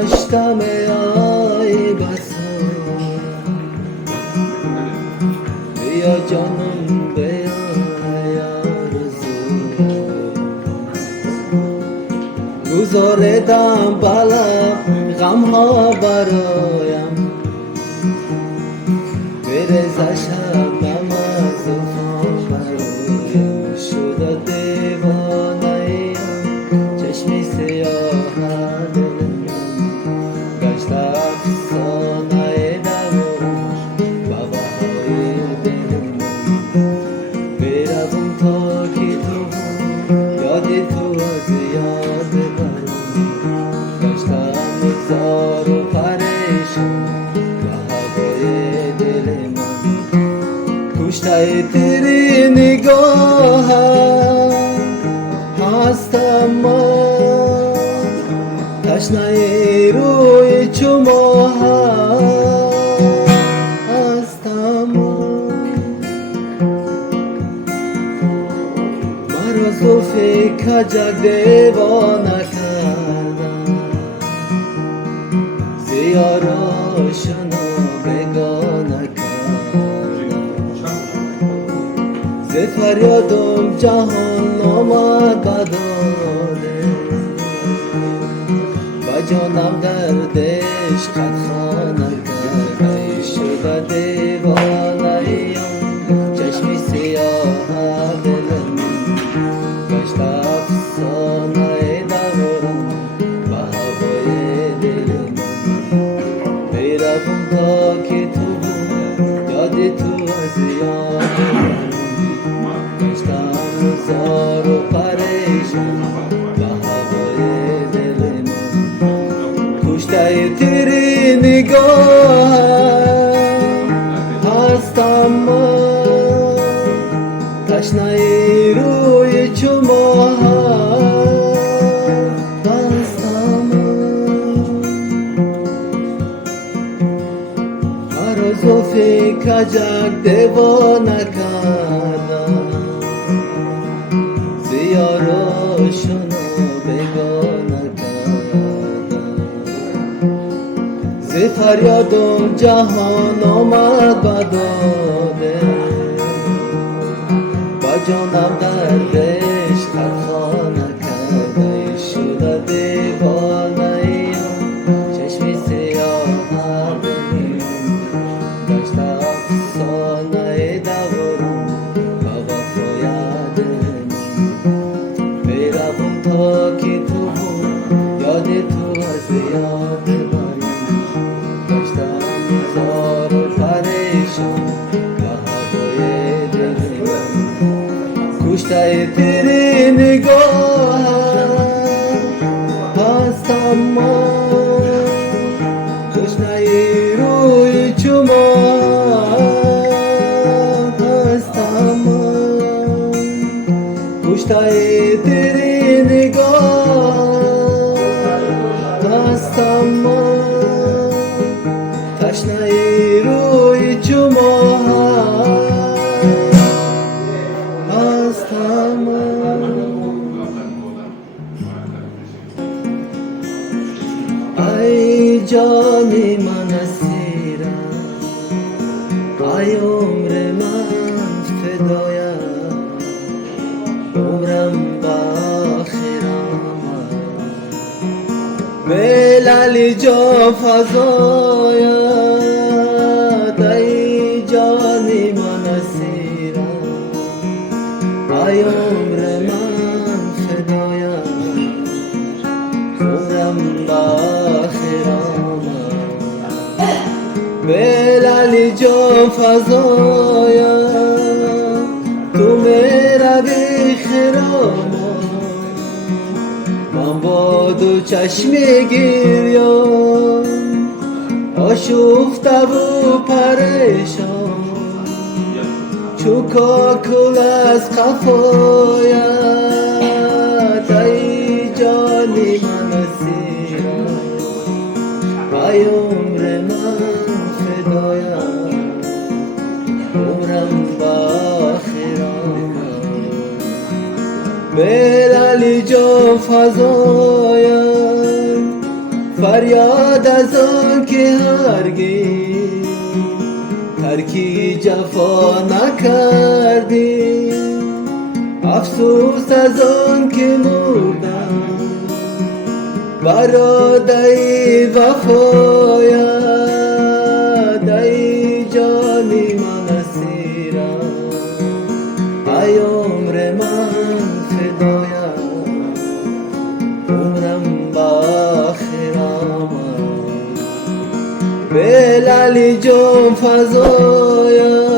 داشتم ای بسایم بیا جانم بیا گذاردم بلم غم ها برایم برزه شب نماز برایم شده دیوانه چشمی سیاه دل من گشته افسانه دوام بابای دل من بروم تا که تو یاد تو از یاد برم گشتم زار و پریشان به هوای دل من کشته تیری نگاه هستم من تشنه روی چو ماه هستم من مرا زلف کجک دیوانه کردم ز یاراشون بگانه کردم ز فریادم جهان آمد بداده و جانم دردش قد خانه کرده شده دیوانه چشمی سیاه دل من گشته افسانه دوران به هوای دل من بروم تا که تو یاد تو از یاد من گشتم زار و پریشان به هوای دل من کشته تیری نگاه هستم من تشنه روی چو ماه هستم من مرا زلف کجک دیوانه کردم ز یاراشون بگانه کردم ز فریادم جهان آمد بداده و جانم دردش قد خانه کرده شده دیوانه چشمی سیاه دل گشته افسانه دوران و وفای دل من بروم تا که تو یاد تو از یاد برم گشتم زار و پریشان به هوای دل من کشته تیری نگاه هستم من تشنه روی چو ماه هستم من کشته تیری نگاه هستم من تشنه روی چو ماه هستم من ای جان من اسیرم ای عمر من فدایم عمرم باخرم بلالی جا فضاید ای جان من اسیرم ای عمر من فدایم عمرم باخرم بلالی جا فضاید تو میرا بخرام من با دو چشم گریان آشفته و پریشان چو کاکل از قفایت ای جانی من اسیرم ای عمر من فدایم عمرم باخرم بلالی جا فضایم فریاد از آن که هرگز ترکی جفا نکردی، افسوس از آن که مردم برادر وفایت. ای جانی من اسیرم، ای عمر من فدایت، عمرم با خیرامت. به لالی جان فزاید